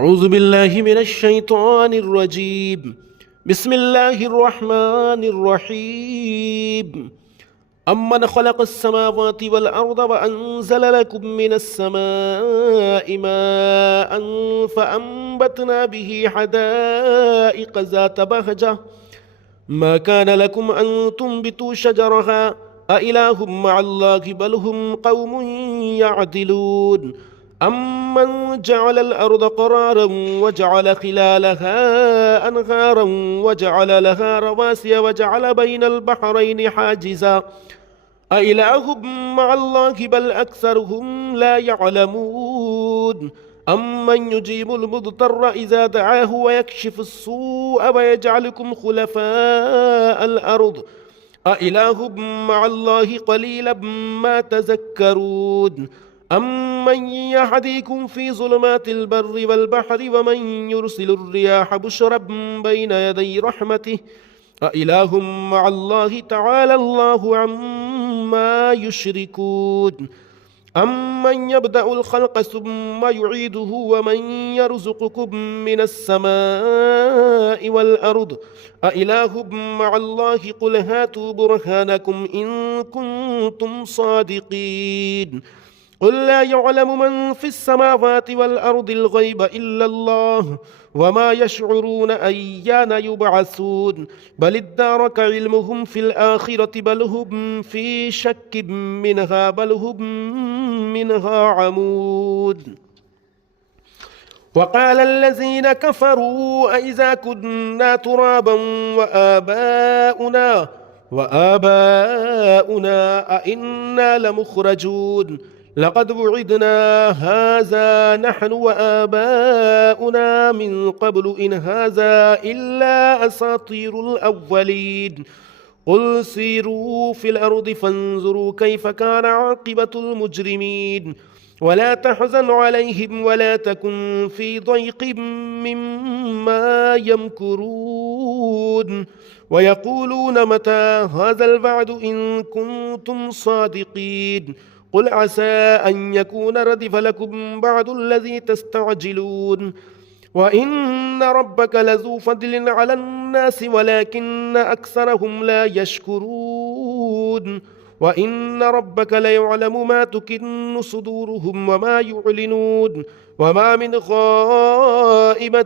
أعوذ بالله من الشيطان الرجيم. بسم الله الرحمن الرحيم. أمن خلق السماوات والأرض وأنزل لكم من السماء ماء فأنبتنا به حدائق ذات بهجة ما كان لكم أن تنبتوا شجرها أإله مع الله بل هم قوم يعدلون. أمن جعل الأرض قرارا وجعل خلالها أنهارا وجعل لها رواسي وجعل بين البحرين حاجزا أإله مع الله بل أكثرهم لا يعلمون. أمن يجيب المضطر إذا دعاه ويكشف السوء ويجعلكم خلفاء الأرض أإله مع الله قليلا ما تذكرون. أمن يهديكم في ظلمات البر والبحر ومن يرسل الرياح بشرا بين يدي رحمته أإله مع الله تعالى الله عما يشركون. أمن يبدأ الخلق ثم يعيده ومن يرزقكم من السماء والأرض أإله مع الله قل هاتوا برهانكم إن كنتم صادقين. قل لا يعلم من في السماوات والأرض الغيب إلا الله وما يشعرون أيان يبعثون بل ادارك علمهم في الآخرة بل هم في شك منها بل هم منها عمود. وقال الذين كفروا أإذا كنا ترابا وآباؤنا أئنا لمخرجون لقد وعدنا هذا نحن وآباؤنا من قبل إن هذا إلا أساطير الأولين. قل سيروا في الأرض فانظروا كيف كان عاقبة المجرمين ولا تحزن عليهم ولا تكن في ضيق مما يمكرون ويقولون متى هذا الوعد إن كنتم صادقين. قل عسى أن يكون ردف لكم بعض الذي تستعجلون وإن ربك لذو فضل على الناس ولكن أكثرهم لا يشكرون. وإن ربك ليعلم ما تكن صدورهم وما يعلنون وما من غائبة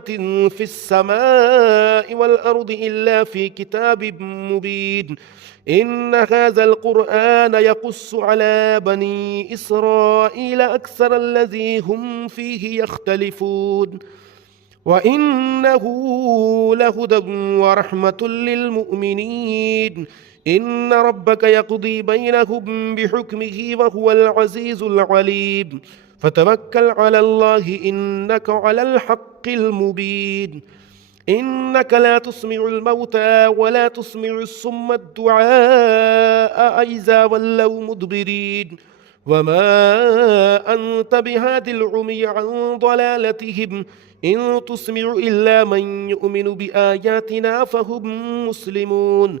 في السماء والأرض إلا في كتاب مبين. إن هذا القرآن يقص على بني إسرائيل أكثر الذي هم فيه يختلفون وإنه لهدى ورحمة للمؤمنين. إن ربك يقضي بينهم بحكمه وهو العزيز العليم. فتوكل على الله إنك على الحق المبين. إنك لا تسمع الموتى ولا تسمع الصم الدعاء إذا ولوا مدبرين وما أنت بهاد العمي عن ضلالتهم إن تسمع إلا من يؤمن بآياتنا فهم مسلمون.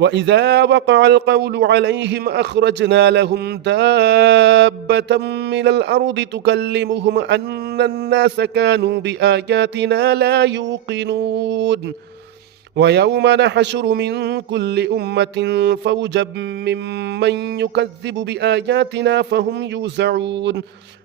وإذا وقع القول عليهم أخرجنا لهم دابة من الأرض تكلمهم أن الناس كانوا بآياتنا لا يوقنون. ويوم نحشر من كل أمة فوجا ممن يكذب بآياتنا فهم يوزعون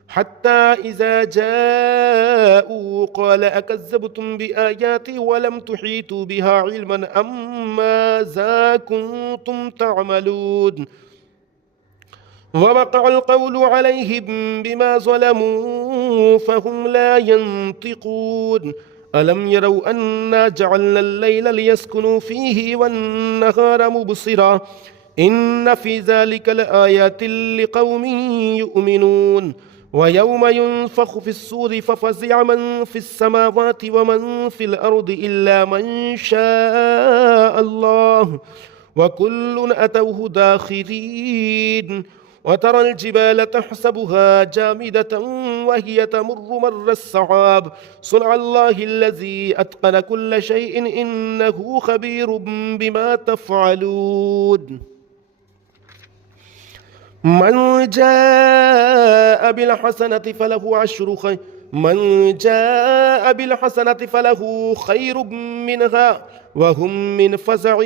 حتى إذا جاءوا قال أكذبتم بآياتي ولم تحيطوا بها علما أم ماذا كنتم تعملون. ووقع القول عليهم بما ظلموا فهم لا ينطقون. ألم يروا أنا جعلنا الليل ليسكنوا فيه والنهار مبصرا إن في ذلك لآيات لقوم يؤمنون. ويوم ينفخ في الصور ففزع من في السماوات ومن في الأرض إلا من شاء الله وكل أتوه داخرين. وترى الجبال تحسبها جامدة وهي تمر مر السحاب صنع الله الذي أتقن كل شيء إنه خبير بما تفعلون. من جاء بالحسنة فله عشر من جاء بالحسنة فله خير منها وهم من فزع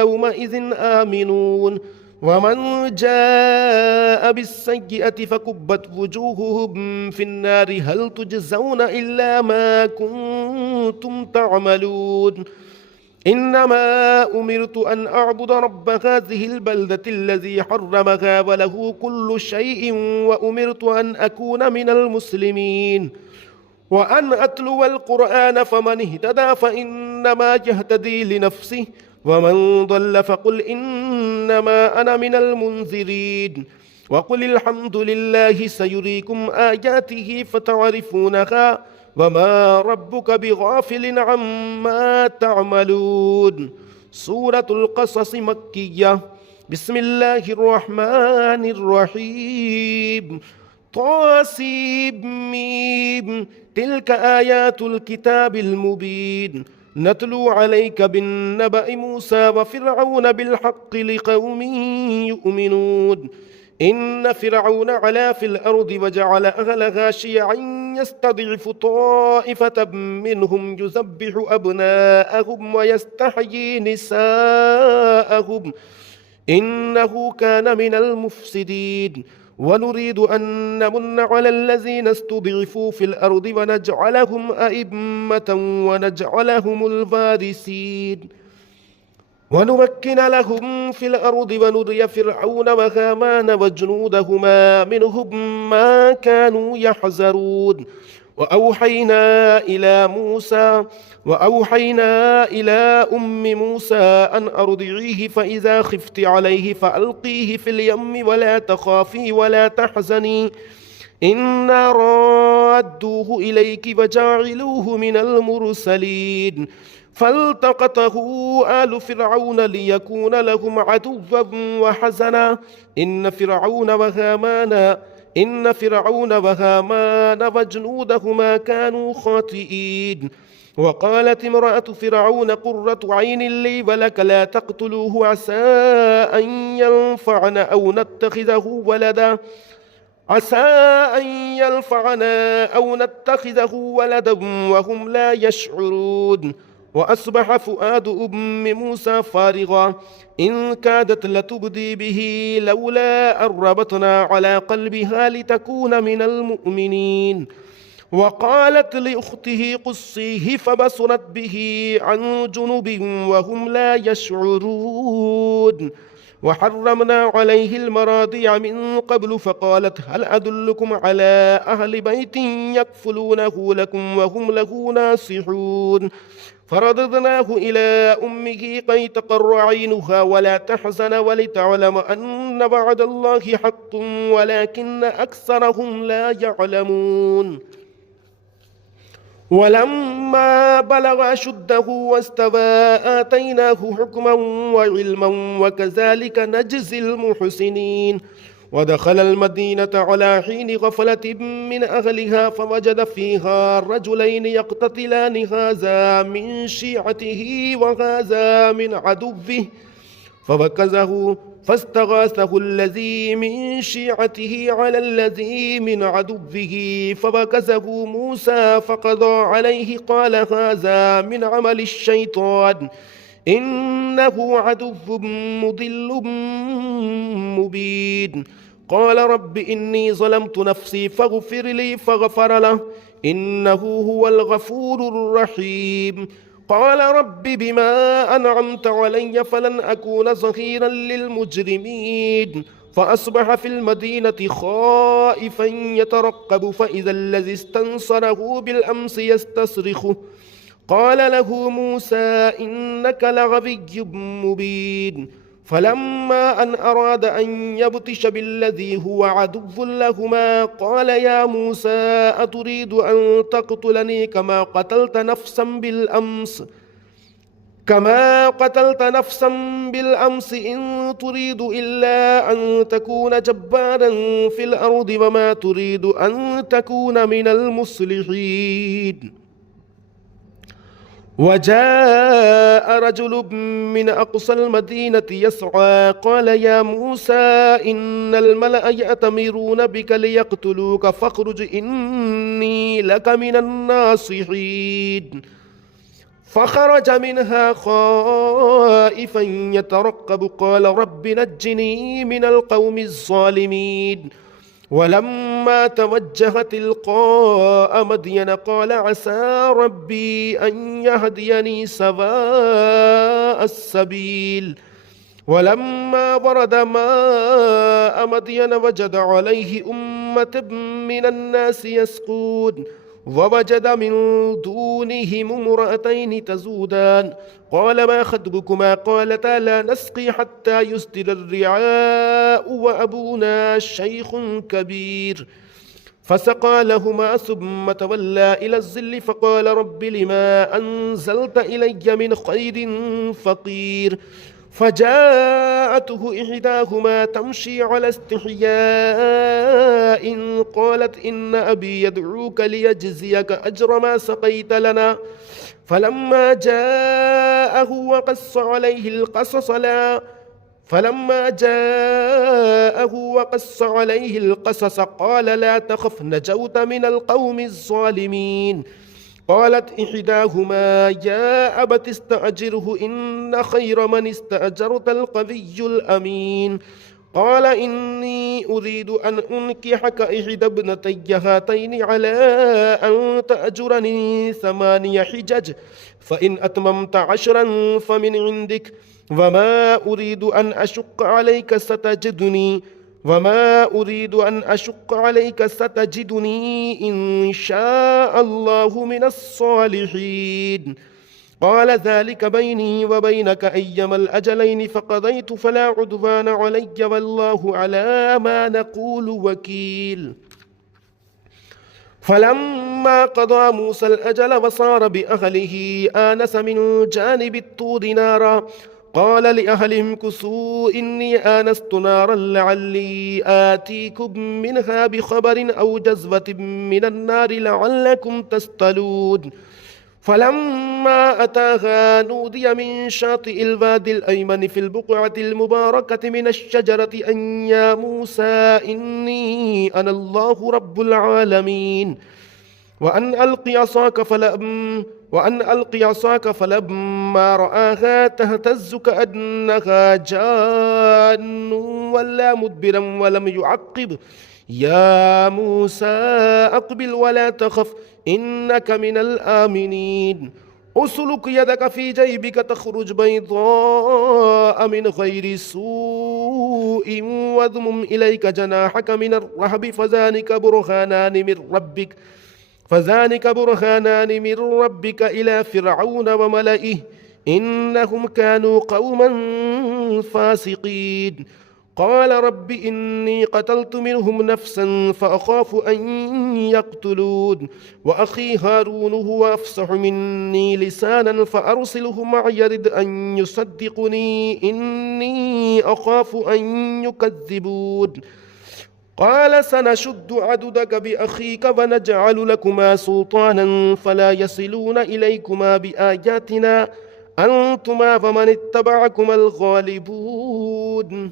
يومئذ آمنون ومن جاء بالسيئة فكبت وجوههم في النار هل تجزون إلا ما كنتم تعملون إنما أمرت أن أعبد رب هذه البلدة الذي حرمها وله كل شيء وأمرت أن أكون من المسلمين وأن أتلو القرآن فمن اهتدى فإنما يهتدي لنفسه ومن ضل فقل إنما أنا من المنذرين وقل الحمد لله سيريكم آياته فتعرفونها وما ربك بغافل عما تعملون. سورة القصص مكية. بسم الله الرحمن الرحيم. طاسيم تلك آيات الكتاب المبين نتلو عليك بالنبأ موسى وفرعون بالحق لقوم يؤمنون إن فرعون علا في الأرض وجعل أهلها شيعا يستضعف طائفة منهم يذبح أبناءهم ويستحيي نساءهم إنه كان من المفسدين ونريد أن نمن على الذين استضعفوا في الأرض ونجعلهم أئمة ونجعلهم الوارثين ونمكن لهم في الأرض ونري فرعون وهامان وجنودهما منهم ما كانوا يحذرون وأوحينا إلى أم موسى أن أرضعيه فإذا خفت عليه فألقيه في اليم ولا تخافي ولا تحزني إنا رادوه إليك وجاعلوه من المرسلين فالتقطه آل فرعون ليكون لهم عدوا وحزنا إن فرعون وهامان وجنودهما كانوا خاطئين وقالت امرأة فرعون قرة عين لي ولك لا تقتلوه عسى أن ينفعنا أو نتخذه ولدا وهم لا يشعرون وأصبح فؤاد أم موسى فارغا إن كادت لتبدي به لولا أن ربطنا على قلبها لتكون من المؤمنين وقالت لأخته قصيه فبصرت به عن جنب وهم لا يشعرون وحرمنا عليه المراضع من قبل فقالت هل أدلكم على أهل بيت يكفلونه لكم وهم له ناصحون فرددناه إلى أمه كي تقر عينها ولا تحزن ولتعلم أن وعد الله حق ولكن أكثرهم لا يعلمون ولما بلغ أشده واستوى آتيناه حكما وعلما وكذلك نجزي المحسنين ودخل المدينة على حين غفلة من أهلها فوجد فيها رجلين يقتتلان هذا من شيعته وهذا من عدوه فوكزه فاستغاثه الذي من شيعته على الذي من عدوه فوكزه موسى فقضى عليه قال هذا من عمل الشيطان إنه عدو مضل مبين قال رب إني ظلمت نفسي فاغفر لي فغفر له إنه هو الغفور الرحيم قال رب بما أنعمت علي فلن أكون ظهيرا للمجرمين فأصبح في المدينة خائفا يترقب فإذا الذي استنصره بالأمس يستصرخه قال له موسى إنك لغبي مبين فلما أن أراد أن يبطش بالذي هو عدو لهما قال يا موسى أتريد أن تقتلني كما قتلت نفسا بالأمس إن تريد إلا أن تكون جبارا في الأرض وما تريد أن تكون من المصلحين وجاء رجل من أقصى المدينة يسعى قال يا موسى إن الملأ يأتمرون بك ليقتلوك فاخرج إني لك من الناصحين فخرج منها خائفا يترقب قال رب نجني من القوم الظالمين ولما توجه تلقاء مدين قال عسى ربي أن يهديني سواء السبيل ولما ورد ماء مدين وجد عليه أمة من الناس يسقون ووجد من دونهم امرأتين تزودان قال ما خطبكما قالتا لا نسقي حتى يصدر الرعاء وأبونا شيخ كبير فسقى لهما ثم تولى إلى الظل فقال رب لما أنزلت إلي من خير فقير فجاءته إحداهما تمشي على استحياء قالت إن أبي يدعوك ليجزيك أجر ما سقيت لنا فلما جاءه وقص عليه القصص قال لا تخف نجوت من القوم الظالمين قالت إحداهما يا أبت استأجره إن خير من استأجرت القوي الأمين قال إني أريد أن أنكحك إحدى ابنتي هاتين على أن تأجرني 8 حجج فإن أتممت 10 فمن عندك وما أريد أن أشق عليك ستجدني إن شاء الله من الصالحين قال ذلك بيني وبينك أيما الأجلين فقضيت فلا عدوان علي والله على ما نقول وكيل فلما قضى موسى الأجل وصار بأهله آنس من جانب الطور نارا قال لأهلهم امكثوا إني آنست نارا لعلي آتيكم منها بخبر أو جزوة من النار لعلكم تصطلون فلما أتاها نودي من شاطئ الوادي الأيمن في البقعة المباركة من الشجرة أن يا موسى إني أنا الله رب العالمين وأن ألق عصاك فلما رآها تهتز كأنها جان ولا مدبرا ولم يعقب يا موسى أقبل ولا تخف إنك من الآمنين أسلك يدك في جيبك تخرج بيضاء من غير سوء واضمم إليك جناحك من الرهب فذلك برهانان من ربك إلى فرعون وملئه إنهم كانوا قوما فاسقين قال رب إني قتلت منهم نفسا فأخاف أن يقتلون وأخي هارون هو أفصح مني لسانا فأرسله معي يرد أن يصدقني إني أخاف أن يكذبون قال سنشد عضدك بأخيك ونجعل لكما سلطانا فلا يصلون إليكما بآياتنا أنتما ومن اتبعكما الغالبون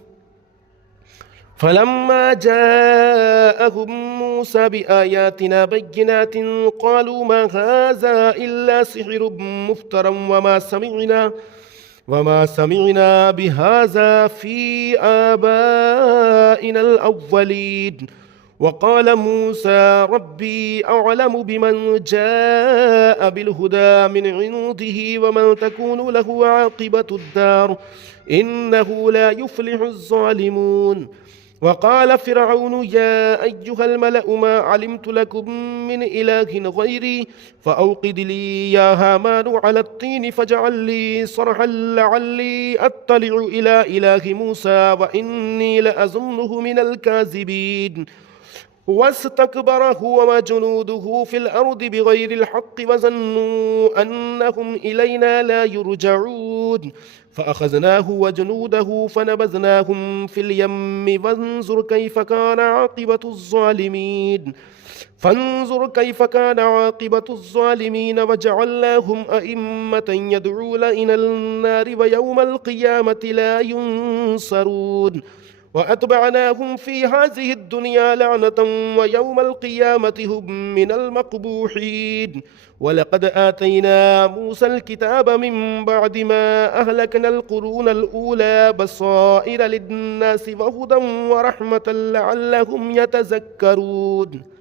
فلما جاءهم موسى بآياتنا بينات قالوا ما هذا إلا سحر مفترى وما سمعنا بهذا في آبائنا الأولين وقال موسى ربي أعلم بمن جاء بالهدى من عنده ومن تكون له عاقبة الدار إنه لا يفلح الظالمون وقال فرعون يا أيها الملأ ما علمت لكم من إله غيري فأوقد لي يا هامان على الطين فاجعل لي صرحا لعلي أطلع إلى إله موسى وإني لأظنه من الكاذبين واستكبر هو وجنوده في الأرض بغير الحق وظنوا أنهم إلينا لا يرجعون فأخذناه وجنوده فنبذناهم في اليم وانظر كيف كان عاقبة الظالمين فانظر كيف كان عاقبة الظالمين وجعلناهم أئمة يدعون إلى النار ويوم القيامة لا ينصرون وأتبعناهم في هذه الدنيا لعنة ويوم القيامة هم من المقبوحين ولقد آتينا موسى الكتاب من بعد ما أهلكنا القرون الأولى بصائر للناس وهدى ورحمة لعلهم يتذكرون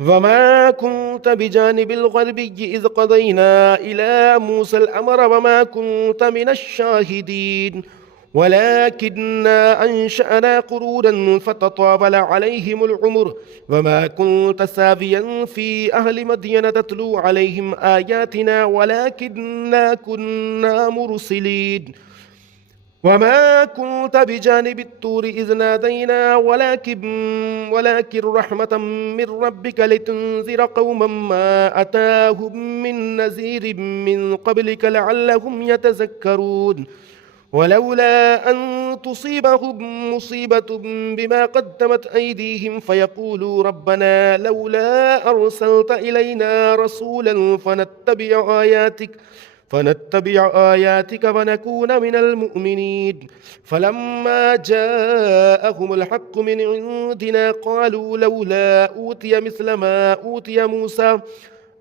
وما كنت بجانب الغربي إذ قضينا إلى موسى الأمر وما كنت من الشاهدين ولكننا أنشأنا قرونا فتطاول عليهم العمر وما كنت ساويا في أهل مدين تتلو عليهم آياتنا ولكننا كنا مرسلين وما كنت بجانب الطور إذ نادينا ولكن رحمة من ربك لتنذر قوما ما أتاهم من نذير من قبلك لعلهم يتذكرون ولولا أن تصيبهم مصيبة بما قدمت أيديهم فيقولوا ربنا لولا أرسلت إلينا رسولا فنتبع آياتك ونكون من المؤمنين فلما جاءهم الحق من عندنا قالوا لولا أوتي مثل ما أوتي موسى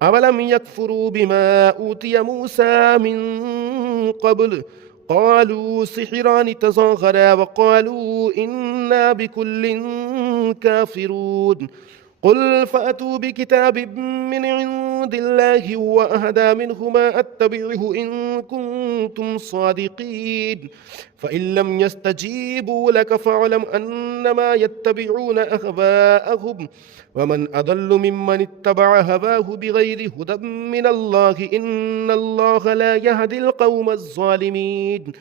أولم يكفروا بما أوتي موسى من قبل قالوا سحران تظاهرا وقالوا إنا بكل كافرون قل فأتوا بكتاب من عند الله هو أهدى منهما أتبعه إن كنتم صادقين فإن لم يستجيبوا لك فاعلم أنما يتبعون أهواءهم ومن أضل ممن اتبع هواه بغير هدى من الله إن الله لا يهدي القوم الظالمين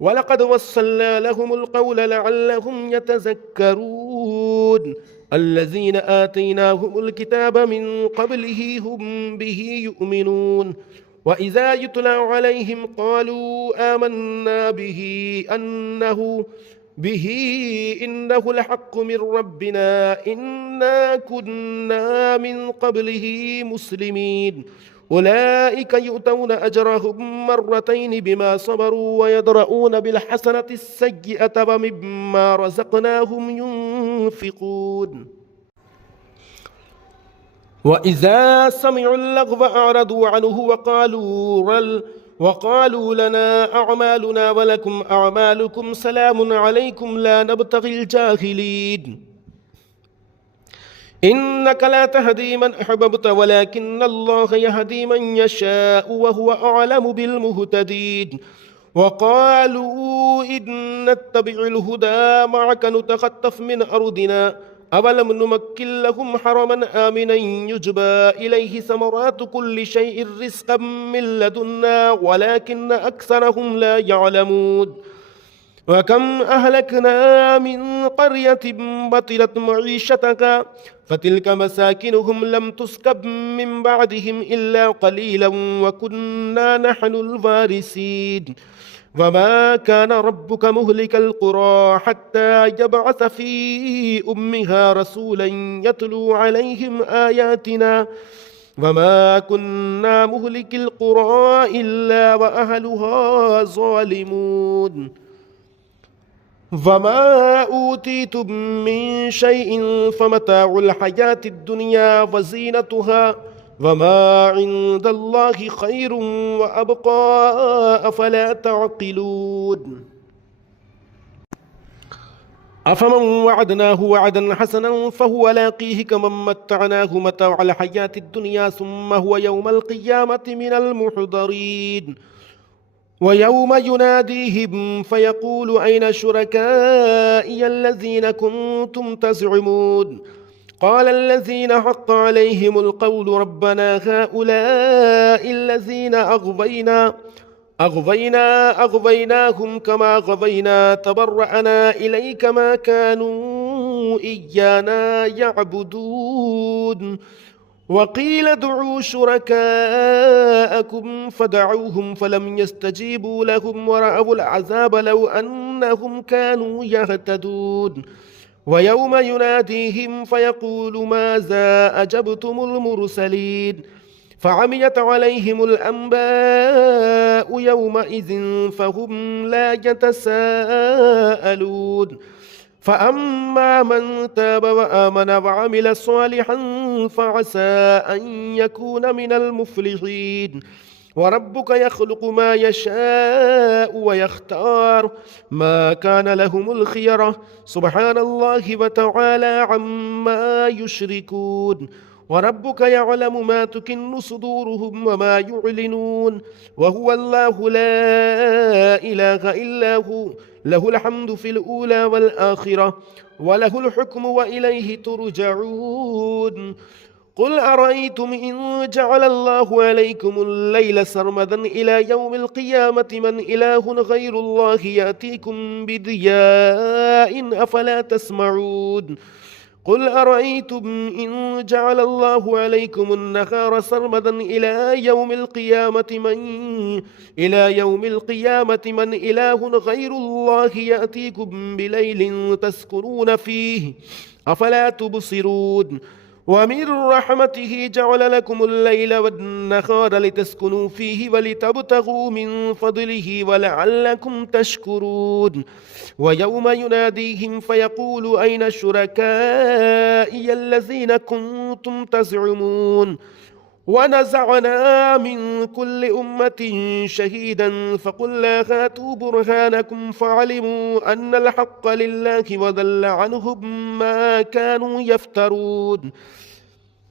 ولقد وصلنا لهم القول لعلهم يتذكرون الذين آتيناهم الكتاب من قبله هم به يؤمنون وإذا يتلى عليهم قالوا آمنا إنه الحق من ربنا إنا كنا من قبله مسلمين أولئك يؤتون أجرهم مرتين بما صبروا ويدرؤون بالحسنة السيئة ومما رزقناهم ينفقون وإذا سمعوا اللغو أعرضوا عنه وقالوا لنا أعمالنا ولكم أعمالكم سلام عليكم لا نبتغي الجاهلين إنك لا تهدي من أحببت ولكن الله يهدي من يشاء وهو أعلم بالمهتدين وقالوا إن نتبع الهدى معك نتخطف من أرضنا أولم نمكن لهم حرما آمنا يجبى إليه ثمرات كل شيء رزقا من لدنا ولكن أكثرهم لا يعلمون وكم أهلكنا من قرية بطلت معيشتك فتلك مساكنهم لم تسكب من بعدهم إلا قليلا وكنا نحن الوارثين وما كان ربك مهلك القرى حتى يبعث في أمها رسولا يتلو عليهم آياتنا وما كنا مهلك القرى إلا وأهلها ظالمون وما أوتيتم من شيء فمتاع الحياة الدنيا وزينتها وما عند الله خير وأبقى أفلا تعقلون أفمن وعدناه وعدا حسنا فهو لاقيه كمن متعناه متاع الحياة الدنيا ثم هو يوم القيامة من المحضرين ويوم يناديهم فيقول أين شركائي الذين كنتم تزعمون قال الذين حق عليهم القول ربنا هؤلاء الذين أغويناهم كما غوينا تبرأنا إليك ما كانوا إيانا يعبدون وقيل ادعوا شركاءكم فدعوهم فلم يستجيبوا لهم ورأوا العذاب لو أنهم كانوا يهتدون ويوم يناديهم فيقول ماذا أجبتم المرسلين فعميت عليهم الأنباء يومئذ فهم لا يتساءلون فأما من تاب وآمن وعمل صالحا فعسى أن يكون من المفلحين وربك يخلق ما يشاء ويختار ما كان لهم الخيرة سبحان الله وتعالى عما يشركون وربك يعلم ما تكن صدورهم وما يعلنون وهو الله لا إله إلا هو له الحمد في الأولى والآخرة وله الحكم وإليه ترجعون قل أرأيتم إن جعل الله عليكم الليل سرمدا إلى يوم القيامة من إله غير الله يأتيكم بضياء أفلا تسمعون قل أرأيتم إن جعل الله عليكم النهار سرمدا إلى يوم القيامة من إله غير الله يأتيكم بليل تسكنون فيه أفلا تبصرون ومن رحمته جعل لكم الليل والنهار لتسكنوا فيه ولتبتغوا من فضله ولعلكم تشكرون ويوم يناديهم فيقول أين شركائي الذين كنتم تزعمون ونزعنا من كل أمة شهيدا فقلنا هاتوا برهانكم فعلموا أن الحق لله وضل عنهم ما كانوا يفترون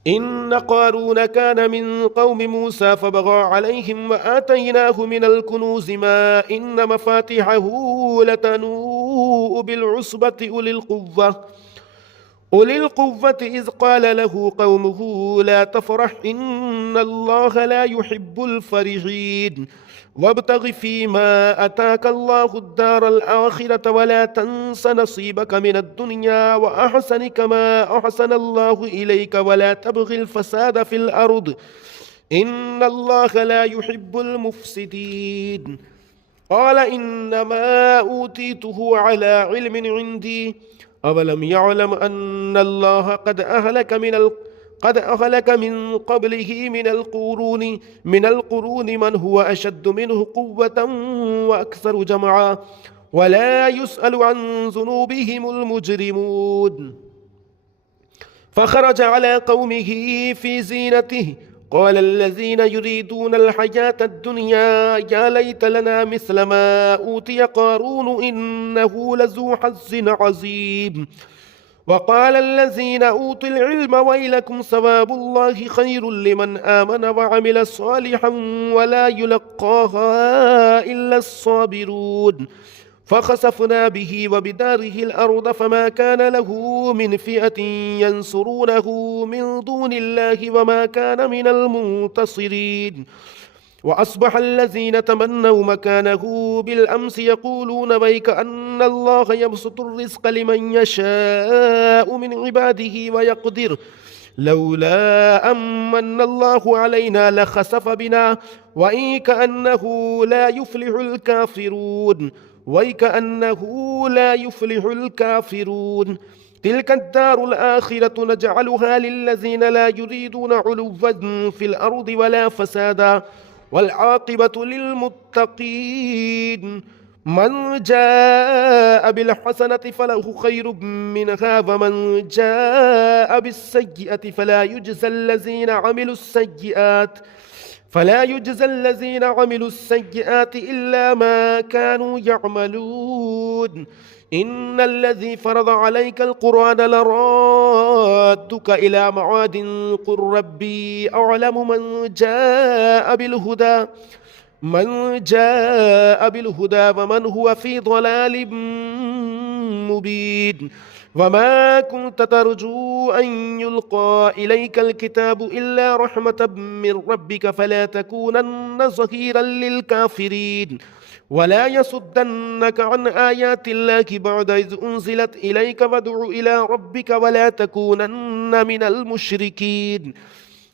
إن قارون كان من قوم موسى فبغى عليهم وآتيناه من الكنوز ما إن مفاتحه لتنوء بالعصبة أولي القوة إذ قال له قومه لا تفرح إن الله لا يحب الفرحين وابتغ فيما أتاك الله الدار الآخرة ولا تنس نصيبك من الدنيا وأحسن كما أحسن الله إليك ولا تبغ الفساد في الأرض إن الله لا يحب المفسدين قال إنما أوتيته على علم عندي أولم يعلم أن الله قد أهلك من قبله من القرون من هو أشد منه قوة وأكثر جمعا ولا يسأل عن ذنوبهم المجرمون فخرج على قومه في زينته قال الذين يريدون الحياة الدنيا يا ليت لنا مثل ما أوتي قارون إنه لذو حظ عظيم وقال الذين أوتوا العلم ويلكم ثواب الله خير لمن آمن وعمل صالحا ولا يلقاها إلا الصابرون فخسفنا به وبداره الأرض فما كان له من فئة ينصرونه من دون الله وما كان من المنتصرين وأصبح الذين تمنوا مكانه بالأمس يقولون ويك أن الله يبسط الرزق لمن يشاء من عباده ويقدر لولا أمن الله علينا لخسف بنا ويكأنه لا يفلح الكافرون تلك الدار الآخرة نجعلها للذين لا يريدون علوا في الأرض ولا فسادا والعاقبة للمتقين من جاء بالحسنة فله خير منها ومن جاء بالسيئة فلا يجزى الذين عملوا السيئات إلا ما كانوا يعملون إن الذي فرض عليك القرآن لرادك إلى معاد قل ربي أعلم من جاء بالهدى ومن هو في ضلال مبين وما كنت ترجو أن يلقى إليك الكتاب إلا رحمة من ربك فلا تكونن ظهيرا للكافرين ولا يصدنك عن آيات الله بعد إذ أنزلت إليك وادع إلى ربك ولا تكونن من المشركين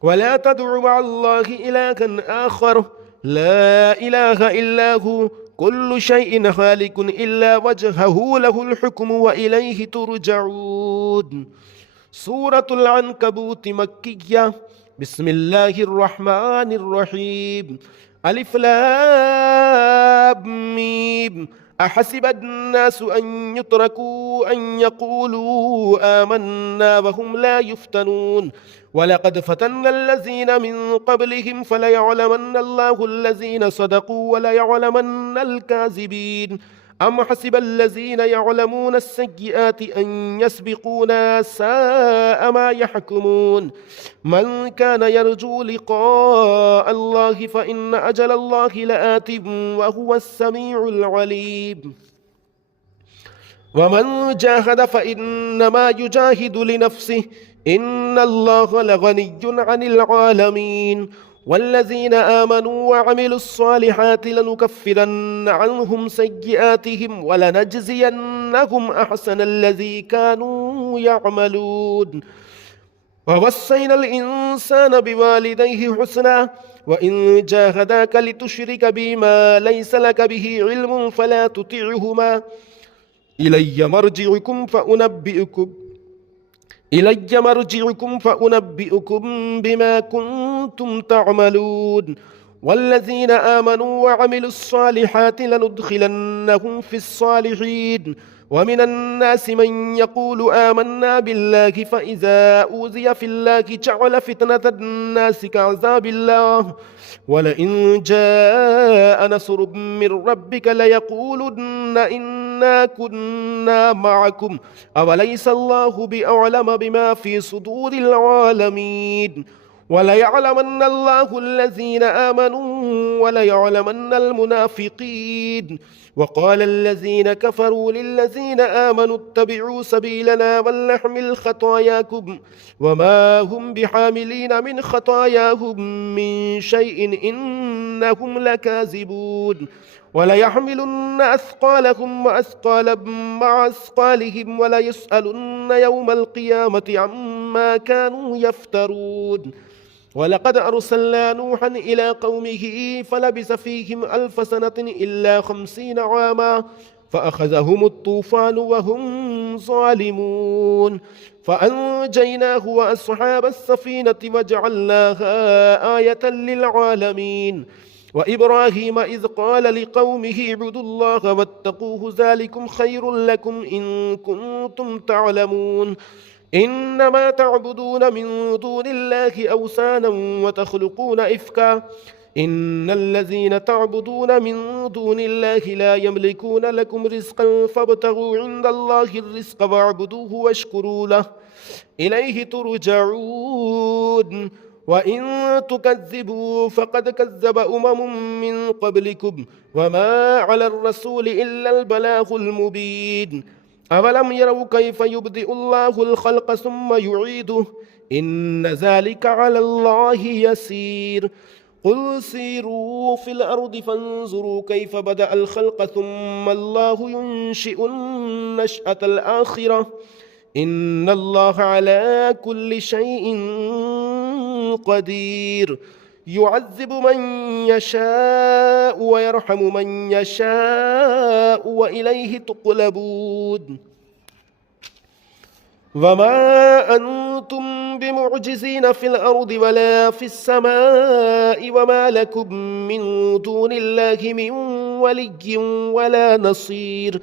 ولا تدع مع الله إلها آخر لا إله إلا هو كل شيء هالك إلا وجهه له الحكم وإليه ترجعون. سورة العنكبوت مكية. بسم الله الرحمن الرحيم. ألف لام ميم. أحسب الناس أن يتركوا أن يقولوا آمنا وهم لا يفتنون ولقد فتنا الذين من قبلهم فليعلمن الله الذين صدقوا وليعلمن الكاذبين. أم حسب الذين يعلمون السيئات أن يسبقونا ساء ما يحكمون. من كان يرجو لقاء الله فإن أجل الله لآت وهو السميع العليم. ومن جاهد فإنما يجاهد لنفسه إن الله لغني عن العالمين. والذين آمنوا وعملوا الصالحات لنكفرن عنهم سيئاتهم ولنجزينهم أحسن الذي كانوا يعملون. ووصينا الإنسان بوالديه حسنا وإن جاهداك لتشرك بما ليس لك به علم فلا تطعهما إلي مرجعكم فأنبئكم بما كنتم تعملون. والذين آمنوا وعملوا الصالحات لندخلنهم في الصالحين. ومن الناس من يقول آمنا بالله فإذا أوذي في الله جعل فتنة الناس كعذاب الله ولئن جاء نصر من ربك ليقولن إنا كنا معكم أوليس الله بأعلم بما في صدور العالمين. وليعلمن الله الذين آمنوا وليعلمن المنافقين. وقال الذين كفروا للذين آمنوا اتبعوا سبيلنا ولنحمل خطاياكم وما هم بحاملين من خطاياهم من شيء إنهم لكاذبون. وليحملن أثقالهم وأثقالا مع أثقالهم وليسألن يوم القيامة عما كانوا يفترون. ولقد أرسلنا نوحا إلى قومه فلبث فيهم 1000 سنة إلا 50 عاما فأخذهم الطوفان وهم ظالمون فأنجيناه وأصحاب السفينة وجعلناها آية للعالمين. وإبراهيم إذ قال لقومه اعبدوا الله واتقوه ذلكم خير لكم إن كنتم تعلمون. إنما تعبدون من دون الله أوثانا وتخلقون إفكا إن الذين تعبدون من دون الله لا يملكون لكم رزقا فابتغوا عند الله الرزق واعبدوه واشكروا له إليه ترجعون. وإن تكذبوا فقد كذب من قبلكم وما على الرسول إلا البلاغ المبين. أولم يروا كيف يبدئ الله الخلق ثم يعيده إن ذلك على الله يسير. قل سيروا في الأرض فانظروا كيف بدأ الخلق ثم الله ينشئ النشأة الآخرة إن الله على كل شيء قدير. يعذب من يشاء ويرحم من يشاء وإليه تقلبون. وما أنتم بمعجزين في الأرض ولا في السماء وما لكم من دون الله من ولي ولا نصير.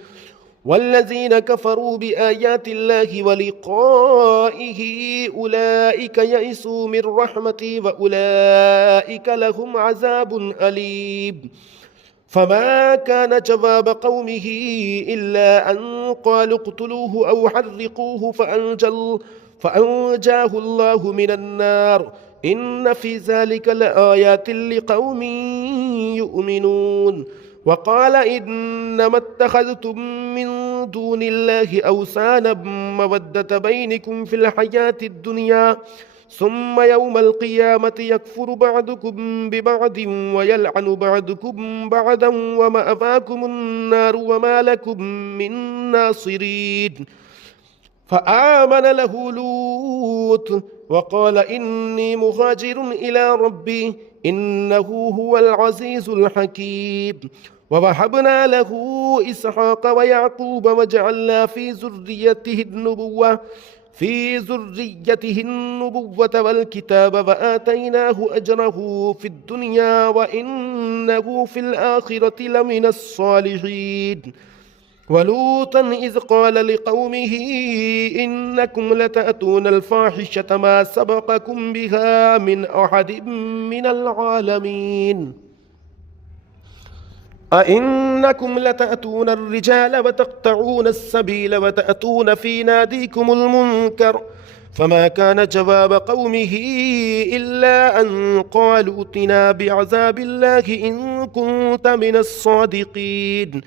والذين كفروا بآيات الله ولقائه أولئك يئسوا من رحمتي وأولئك لهم عذاب أليم. فما كان جواب قومه إلا أن قالوا اقتلوه أو حرقوه فأنجاه الله من النار إن في ذلك لآيات لقوم يؤمنون. وقال إنما اتخذتم من دون الله أوثانا مودة بينكم في الحياة الدنيا ثم يوم القيامة يكفر بعضكم ببعض ويلعن بعضكم بعضا ومأواكم النار وما لكم من ناصرين. فآمن له لوط وقال إني مهاجر إلى ربي إنه هو العزيز الحكيم. ووهبنا له إسحاق ويعقوب وجعلنا في ذريته النبوة والكتاب وآتيناه أجره في الدنيا وإنه في الآخرة لمن الصالحين. ولوطا إذ قال لقومه إنكم لتأتون الفاحشة ما سبقكم بها من أحد من العالمين. أئنكم لتأتون الرجال وتقطعون السبيل وتأتون في ناديكم المنكر. فما كان جواب قومه إلا أن قالوا ائتنا بعذاب الله إن كنت من الصادقين.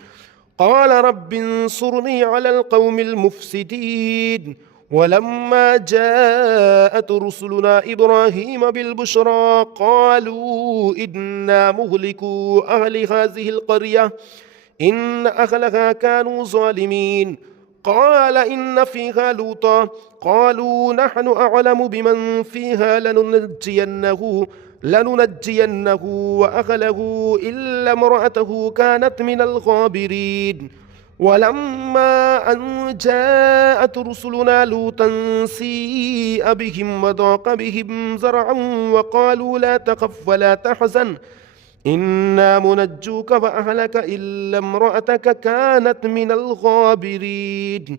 قال رب انصرني على القوم المفسدين. ولما جاءت رسلنا إبراهيم بالبشرى قالوا إنا مهلكو أهل هذه القرية إن أهلها كانوا ظالمين. قال إن فيها لوطا قالوا نحن أعلم بمن فيها لننجينه وأهله إلا امرأته كانت من الغابرين. ولما أن جاءت رسلنا لوطا سيء بهم وضاق بهم ذرعا وقالوا لا تخف ولا تحزن إنا منجوك وأهلك إلا امرأتك كانت من الغابرين.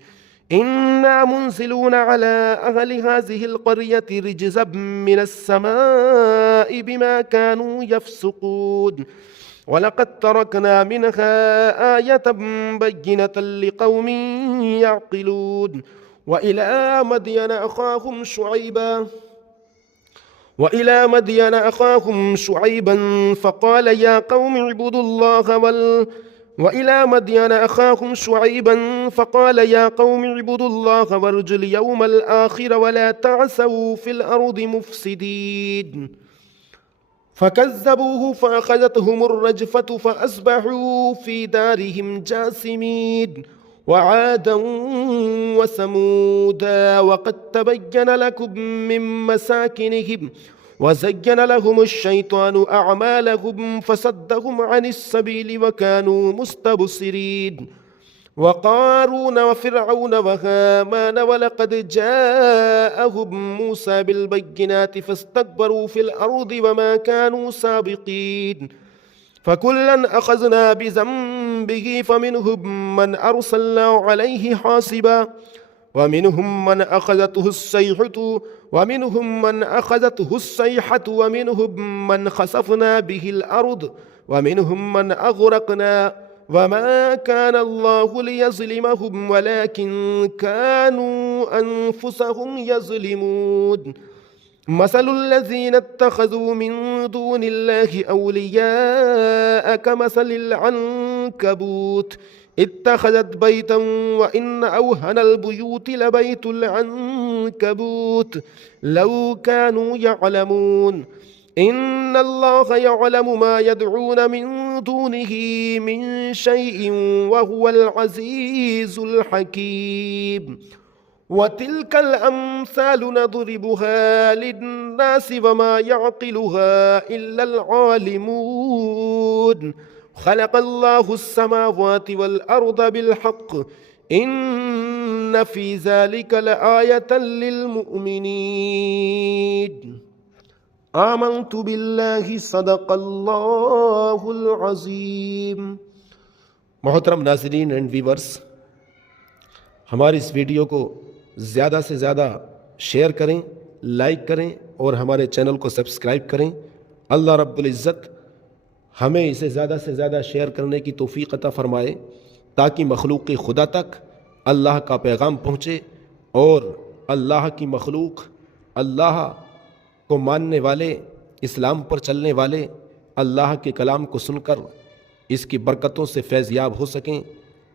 إنا منزلون على أهل هذه القرية رجزا من السماء بما كانوا يفسقون. ولقد تركنا منها آية بينة لقوم يعقلون. وإلى مدين أخاهم شعيبا فقال يا قوم اعبدوا الله وارجوا اليوم الآخر ولا تعثوا في الأرض مفسدين. فكذبوه فأخذتهم الرجفة فأصبحوا في دارهم جاثمين. وعادا وثمودا وقد تبين لكم من مساكنهم وزين لهم الشيطان أعمالهم فصدهم عن السبيل وكانوا مستبصرين. وقارون وفرعون وهامان ولقد جاءهم موسى بالبينات فاستكبروا في الأرض وما كانوا سابقين. فكلا أخذنا بذنبه فمنهم من أرسلنا عليه حاصبا ومنهم من أخذته الصيحة ومنهم من خسفنا به الأرض ومنهم من أغرقنا وما كان الله ليظلمهم ولكن كانوا أنفسهم يظلمون. مثل الذين اتخذوا من دون الله أولياء كمثل العنكبوت اتخذت بيتا وإن أوهن البيوت لبيت العنكبوت لو كانوا يعلمون. إن الله يعلم ما يدعون من دونه من شيء وهو العزيز الحكيم. وتلك الأمثال نضربها للناس وما يعقلها إلا العالمون. خلق الله السماوات والأرض بالحق إن في ذلك لآية للمؤمنين. آمنت بالله صدق الله العظीम। मोहतरम नाज़रीन एंड व्यूअर्स, हमारी इस वीडियो को ज़्यादा से ज़्यादा शेयर करें, लाइक करें और हमारे चैनल को सब्सक्राइब करें। अल्लाह रब्बुल इज़्ज़त हमें इसे ज़्यादा से ज़्यादा शेयर करने की तौफ़ीक़ अता फ़रमाए ताकि मखलूक़ खुदा तक अल्लाह का पैगाम पहुँचे और अल्लाह की मखलूक़, अल्लाह को मानने वाले, इस्लाम पर चलने वाले अल्लाह के कलाम को सुनकर इसकी बरकतों से फैज़याब हो सकें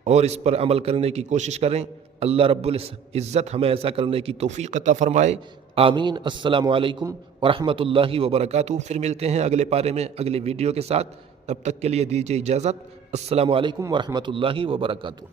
और इस पर अमल करने की कोशिश करें। अल्लाह रब्बुल इज़्ज़त हमें ऐसा करने की तौफ़ीक़ अता फ़रमाए। आमीन। अस्सलामु अलैकुम वरहमतुल्लाहि वबरकातुहू। फिर मिलते हैं अगले पारे में अगले वीडियो के साथ। तब तक के लिए दीजिए इजाज़त। अस्सलामु अलैकुम वरहमतुल्लाहि वबरकातुहू।